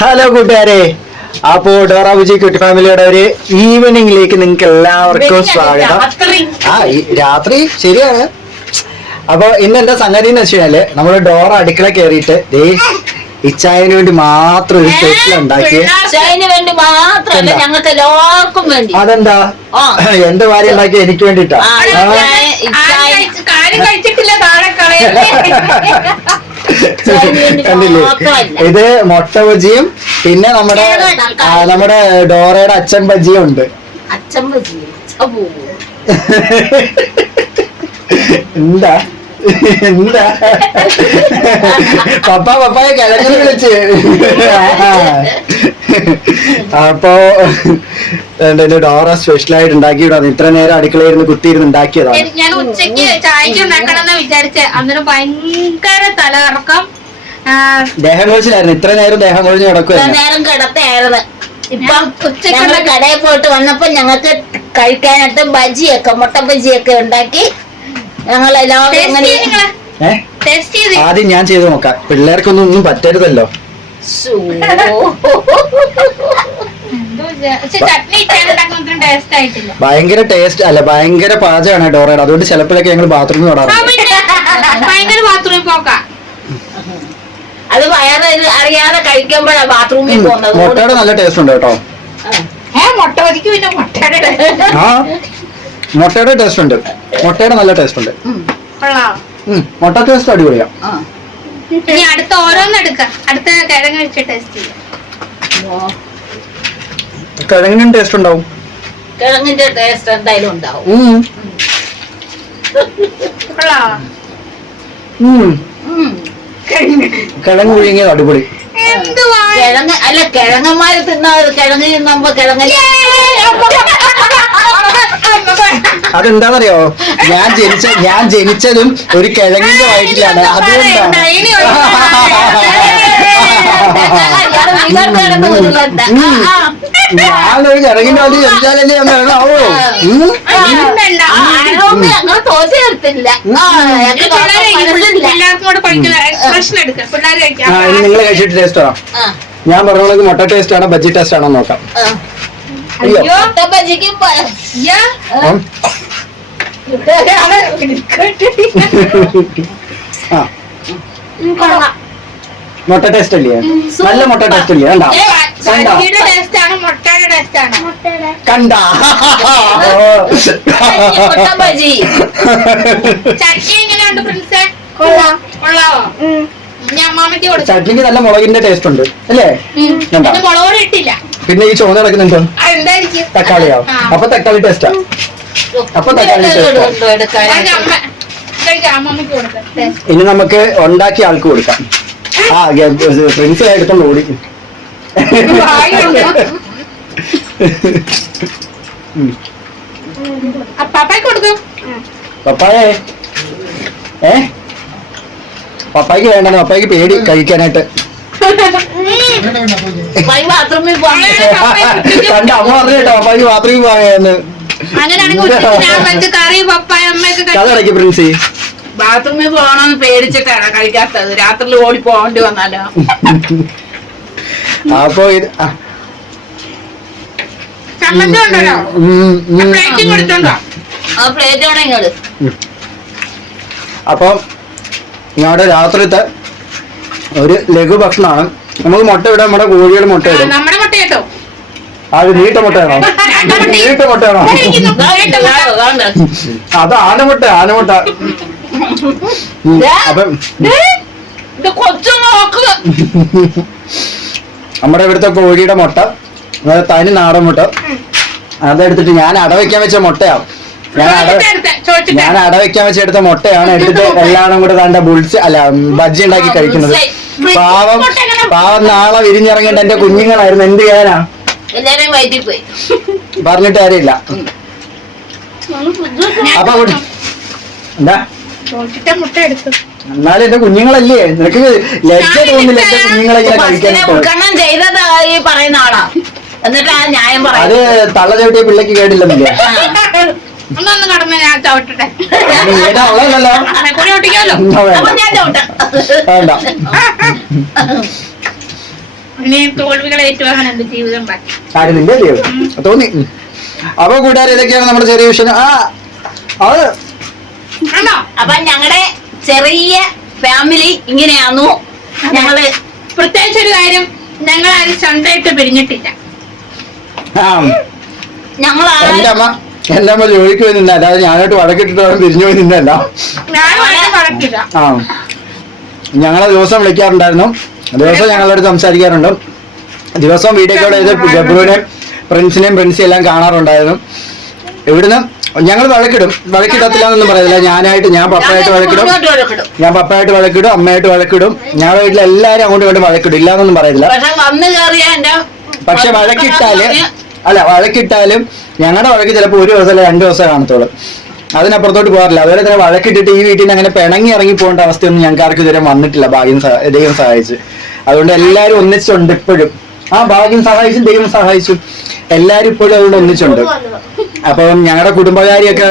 Hello കൂട്ടുകാരെ. അപ്പോ ഡോറാബുജി കുട്ടി ഫാമിലിയുടെ ഒരു ഈവനിങ്ങിലേക്ക് നിങ്ങൾക്ക് എല്ലാവർക്കും സ്വാഗതം. ആ രാത്രി ശരിയാണ്. അപ്പൊ ഇന്ന് എന്താ സംഗതി എന്ന് വെച്ചാൽ നമ്മൾ ഡോറ അടുക്കള കയറിയിട്ട് ദേ ഇച്ചായന് വേണ്ടി മാത്രം ഒരു സ്പെഷ്യൽ ഉണ്ടാക്കി ചൈന് വേണ്ടി മാത്രമല്ല എന്താ? ഞങ്ങൾക്ക് എല്ലാവർക്കും വേണ്ടി. അതെന്താ? ആ. എന്റെ ഭാര്യ ഉണ്ടാക്കി എനിക്ക് വേണ്ടിട്ടാ കണ്ടില്ലേ? ഇത് മുട്ട ബജിയും പിന്നെ നമ്മുടെ നമ്മുടെ ഡോറയുടെ അച്ഛൻ ബജിയും ഉണ്ട്. അച്ഛൻ ബജി. എന്താ? എന്താ? പപ്പ പപ്പായ കിഴങ്ങി വിളിച്ച്. അപ്പോ എന്താ ഡോറ സ്പെഷ്യൽ ആയിട്ട് ഉണ്ടാക്കിയിടാണ് ഇത്ര നേരം അടുക്കളയിരുന്ന് കുത്തിയിരുന്ന് ഉണ്ടാക്കിയതാണ് ഞാൻ ഉച്ചയ്ക്ക് ചായക്ക് ഉണ്ടാക്കണമെന്ന് വിചാരിച്ചേ അന്നേരം ഭയങ്കര തലകറക്കം. ദേഹം കൊഴിച്ചിലായിരുന്നു. ഇത്ര നേരം ദേഹം കൊഴിഞ്ഞ് കിടക്കുവായിരുന്നു. നേരം കിടത്തായിരുന്നു. ഇപ്പൊ ഉച്ചക്കുള്ള കടയിൽ പോയിട്ട് വന്നപ്പോ ഞങ്ങൾക്ക് കഴിക്കാനായിട്ട് ബജിയൊക്കെ മുട്ട ബജിയൊക്കെ ഉണ്ടാക്കി ഞങ്ങൾ എല്ലാവരും. ആദ്യം ഞാൻ ചെയ്ത് നോക്കാം. പിള്ളേർക്കൊന്നും ഒന്നും പറ്റരുതല്ലോ. ഭയങ്കര ടേസ്റ്റ് അല്ല ഭയങ്കര പാചകമാണ് ഡോറയുടെ. അതുകൊണ്ട് ചിലപ്പോഴൊക്കെ ഞങ്ങൾ ബാത്റൂമിൽ പോക്കാം. അത് വയറ് അറിയാതെ കഴിക്കുമ്പോഴാണ് ബാത്റൂമിൽ പോകുന്നത്. മുട്ടയുടെ നല്ല ടേസ്റ്റ് ഉണ്ട് കേട്ടോ. മുട്ട പിന്നെ മുട്ടയുടെ ആ മുട്ടയുടെ ടേസ്റ്റ് ഉണ്ട്. മുട്ടയുടെ നല്ല ടേസ്റ്റ് ഉണ്ട്. മുട്ട ടേസ്റ്റ് അടിപൊളിയാ. ആ. ഇനി അടുത്ത ഓരോന്ന് എടുക്കാം. അടുത്ത കിഴങ്ങ് വെച്ച് ടേസ്റ്റ് ചെയ്യാം. കിഴങ്ങിനും ടേസ്റ്റ് ഉണ്ടാവും. കിഴങ്ങിന്റെ ടേസ്റ്റ് എന്തായാലും ഉണ്ടാവും. കിഴങ്ങ് പുഴുങ്ങിയത് അടിപൊളി കിഴങ്ങ് അല്ല കിഴങ്ങന്മാര് തിന്നാതെ കിഴങ്ങ് തിന്നുമ്പോ കിഴങ്ങ് അതെന്താണെന്നറിയോ ഞാൻ ജനിച്ച ഞാൻ ജനിച്ചതും ഒരു കിഴങ്ങിന്റെ വയറ്റിലാണ്. അതുകൊണ്ടാണ്. ഞാനൊരു കിഴങ്ങിന്റെ വയറ്റിൽ ജനിച്ചാലല്ലേ ഞാൻ പറഞ്ഞത് തോറ്റ നിങ്ങൾ കഴിച്ചിട്ട് ടേസ്റ്റ് ആണോ ഞാൻ മുട്ട ടേസ്റ്റ് ആണോ ബജ്ജി ടേസ്റ്റ് ആണോ നോക്കാം ആ. അയ്യോ. മുട്ട ടേസ്റ്റ് അല്ലേ? നല്ല മുട്ട ടേസ്റ്റ് അല്ലേ? കണ്ടാ? കണ്ടാ? ചട്നിക്ക് നല്ല മുളകിന്റെ ടേസ്റ്റ് ഉണ്ട് അല്ലേ? കണ്ടാ? പിന്നെ ഈ ചോന്ന കിടക്കുന്നുണ്ടോ തക്കാളിയാവും തക്കാളിയോ. അപ്പൊ തക്കാളി ടേസ്റ്റാ അപ്പൊ തക്കാളി ടേസ്റ്റ് ഇനി നമുക്ക് ഉണ്ടാക്കിയ ആൾക്ക് കൊടുക്കാം. ആ പ്രിൻസ് എടുത്തോണ്ട് ഓടി. ഉം. പപ്പായ്ക്ക് കൊടുക്കും പപ്പായേ. ഏ? പപ്പായ്ക്ക് വേണ്ടെന്ന് പപ്പായ്ക്ക് പേടി കഴിക്കാനായിട്ട്. കണ്ട അമ്മ പറഞ്ഞു കേട്ടോ പപ്പായ്ക്ക് ബാത്റൂമിൽ അമ്മയൊക്കെ കഥ അടക്കി പ്രിൻസി. ബാത്റൂമിൽ പോകണമെന്ന് പേടിച്ചിട്ടാണ് കഴിക്കാത്തത് രാത്രിയിൽ ഓടി പോകേണ്ടി വന്നാലോ അപ്പൊ ഇത് പ്ലേറ്റും കൊടുത്തോണ്ടോ? ആ പ്ലേറ്റ് അപ്പം ഞങ്ങളുടെ രാത്രിത്തെ ഒരു ലഘു ഭക്ഷണമാണ് നമുക്ക് മുട്ട ഇടാം നമ്മുടെ കോഴികൾ മുട്ട ആ, ഇടും. നമ്മുടെ മുട്ട കേട്ടോ അത് നീട്ട മുട്ടയാണോ? നീട്ട മുട്ടയാണോ? അത് ആനമുട്ട ആനമുട്ട നമ്മുടെ ഇവിടുത്തെ കോഴിയുടെ മുട്ട. അതായത് തനി നാടൻ മുട്ട. അതെടുത്തിട്ട് ഞാൻ അടവയ്ക്കാൻ വെച്ച മുട്ടയാവും. ഞാൻ അട വെക്കാൻ വെച്ചെടുത്ത മുട്ടയാണ്. എടുത്തിട്ട് എല്ലാം കൂടെ തന്റെ ബുൾസ് അല്ല ബജ്ജി ഉണ്ടാക്കി കഴിക്കുന്നത്. പാവം പാവം നാളെ വിരിഞ്ഞിറങ്ങേണ്ട എന്റെ കുഞ്ഞുങ്ങളായിരുന്നു. എന്ത് ചെയ്യാനാ? എല്ലാരും വയറ്റിൽ പോയി. പറഞ്ഞിട്ട് കാര്യമില്ല. അപ്പൊ എന്താ? ചോദിച്ചിട്ട് മുട്ട എടുത്തു. എന്നാലും എന്റെ കുഞ്ഞുങ്ങളല്ലേ? നിനക്ക് ലജ്ജ തോന്നില്ല എന്റെ കുഞ്ഞുങ്ങളെ ഇങ്ങനെ ഉദ്ഘാടനം ചെയ്തത് ഈ പറയുന്ന ആളാ. എന്നിട്ട് ആ ന്യായം അത് പറയും തള്ള ചവിട്ടിയ പിള്ളക്ക് കേട്ടില്ലെന്നില്ലേ? ഒന്നൊന്ന് കടന്ന് ഞാൻ ചവിട്ടട്ടെ. ഏതാ ഉള്ളതല്ലോ അമ്മെ കൂടി ഒട്ടിക്കാലോ എന്നാ അപ്പൊ ഞാൻ ചവിട്ടാം. വേണ്ട. ഇനി തോൽവികൾ ഏറ്റുവാങ്ങാൻ എന്റെ ജീവിതം ബാക്കി ആര് നിന്റെ അല്ലയോ? തോന്നി. അപ്പൊ കൂട്ടുകാർ ഇതൊക്കെയാണ് നമ്മുടെ ചെറിയ വിഷയം? ആ അത് അപ്പൊ ഞങ്ങളുടെ ചെറിയ ഫാമിലി ഇങ്ങനെയാന്നു. ഞങ്ങൾ പ്രത്യേകിച്ച് ഒരു കാര്യം ഞങ്ങൾ ആരും ചണ്ടയിട്ട് പിരിഞ്ഞിട്ടില്ല ഞങ്ങൾ എന്റെ അമ്മ എന്റെ അമ്മ ജോലിക്ക് പോയി നിന്ന അല്ലാതെ ഞാനായിട്ട് വടക്കിട്ടിട്ട് അവൻ പിരിഞ്ഞു പോയി നിന്നല്ല ഞാൻ വളരെ ആ. ഞങ്ങളെ ദിവസം വിളിക്കാറുണ്ടായിരുന്നു. ദിവസം ഞങ്ങളോട് സംസാരിക്കാറുണ്ട്. ദിവസം വീഡിയോ കോൾ ചെയ്ത് ഗബ്രുവിനെയും ഫ്രണ്ട്സിനെയും പ്രിൻസിയും എല്ലാം കാണാറുണ്ടായിരുന്നു. ഇവിടുന്ന് ഞങ്ങൾ വഴക്കിടും. വഴക്കിടത്തില്ല എന്നൊന്നും പറയില്ല ഞാനായിട്ട് ഞാൻ പപ്പയായിട്ട് വഴക്കിടും. ഞാൻ പപ്പയായിട്ട് വഴക്കിടും അമ്മയായിട്ട് വഴക്കിടും. ഞങ്ങളുടെ വീട്ടിൽ എല്ലാരും അങ്ങോട്ടും ഇങ്ങോട്ടും വഴക്കിടും. ഇല്ല എന്നൊന്നും പറയില്ല പക്ഷെ വഴക്കിട്ടാൽ അല്ല വഴക്കിട്ടാലും ഞങ്ങളുടെ വഴക്ക് ചിലപ്പോൾ ഒരു ദിവസം അല്ല രണ്ട് ദിവസം കാണത്തുള്ളൂ. അതിനപ്പുറത്തോട്ട് പോകാറില്ല. അതുപോലെ തന്നെ വഴക്കിട്ടിട്ട് ഈ വീട്ടിൽ നിന്ന് അങ്ങനെ പിണങ്ങി ഇറങ്ങി പോകേണ്ട അവസ്ഥയൊന്നും ഞങ്ങൾക്ക് ആർക്കും ഇതുവരെ വന്നിട്ടില്ല. ഭാഗ്യം ദൈവം സഹായിച്ചു. അതുകൊണ്ട് എല്ലാവരും ഒന്നിച്ചുണ്ട് ഇപ്പോഴും. ആ ഭാഗ്യം സഹായിച്ചും ദൈവം സഹായിച്ചു. എല്ലാരും ഇപ്പോഴും അതുകൊണ്ട് ഒന്നിച്ചുണ്ട്. അപ്പം ഞങ്ങളുടെ കുടുംബകാരിയൊക്കെ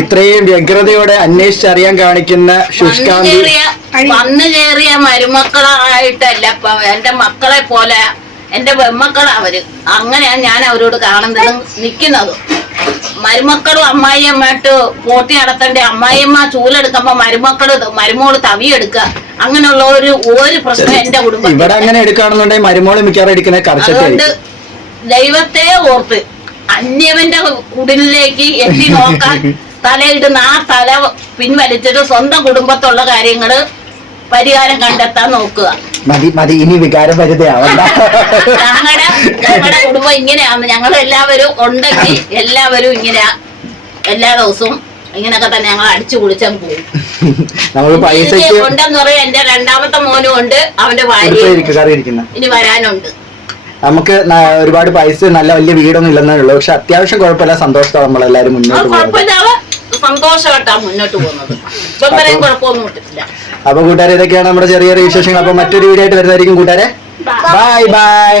ഇത്രയും വ്യഗ്രതയോടെ അന്വേഷിച്ചറിയാൻ കാണിക്കുന്ന ശുഷ്കാന്തി വന്നു കയറിയ മരുമക്കളായിട്ടല്ല എന്റെ മക്കളെ പോലെ എന്റെ പെമ്മക്കളാ അവർ. അങ്ങനെയാണ് ഞാൻ അവരോട് കാണുന്നതും നിൽക്കുന്നതും മരുമക്കളും അമ്മായിയമ്മട്ട് പോട്ടി നടത്തേണ്ട അമ്മായിയമ്മ ചൂലെടുക്കുമ്പോ മരുമക്കൾ മരുമോൾ തവിയെടുക്കുക അങ്ങനെയുള്ള ഒരു ഒരു പ്രശ്നം എന്റെ കുടുംബം ഇവിടെ അങ്ങനെ എടുക്കുകയാണെന്നുണ്ടെങ്കിൽ മരുമോൾ മിക്കവാറും എടുക്കുന്ന അതുകൊണ്ട് ദൈവത്തെ ഓർത്ത് അന്യവന്റെ കുടിലേക്ക് എത്തി നോക്കാൻ തലയിടുന്ന ആ തല പിൻവലിച്ചിട്ട് സ്വന്തം കുടുംബത്തുള്ള കാര്യങ്ങൾ പരിഹാരം കണ്ടെത്താൻ നോക്കുക. മതി മതി ഇനി വികാരം വരുതയാവണ്ട ഞങ്ങളുടെ ഞങ്ങളുടെ കുടുംബം ഇങ്ങനെയാണ്. ഞങ്ങൾ എല്ലാവരും ഉണ്ടെങ്കിൽ എല്ലാവരും ഇങ്ങനെ എല്ലാ ദിവസവും ഇങ്ങനൊക്കെ തന്നെ ഞങ്ങൾ അടിച്ചു കുളിച്ചാൽ പോകും. പൈസക്ക് ഉണ്ടെന്ന് പറയാം എന്റെ രണ്ടാമത്തെ മോനും ഉണ്ട് അവന്റെ ഭാര്യ ഇനി വരാനുണ്ട്. നമുക്ക് ഒരുപാട് പൈസ നല്ല വലിയ വീടൊന്നും ഇല്ലെന്നേ ഉള്ളൂ. പക്ഷെ അത്യാവശ്യം കുഴപ്പമില്ല. സന്തോഷത്തോടെ നമ്മളെല്ലാരും മുന്നോട്ട് മുന്നോട്ട് പോകുന്നത്. ഇപ്പം കുഴപ്പമൊന്നും അപ്പൊ കൂട്ടുകാരെ ഇതൊക്കെയാണ് നമ്മുടെ ചെറിയ ചെറിയ വിശേഷങ്ങൾ. അപ്പൊ മറ്റൊരു വീഡിയോ ആയിട്ട് വരുന്നതായിരിക്കും കൂട്ടുകാരെ. Bye bye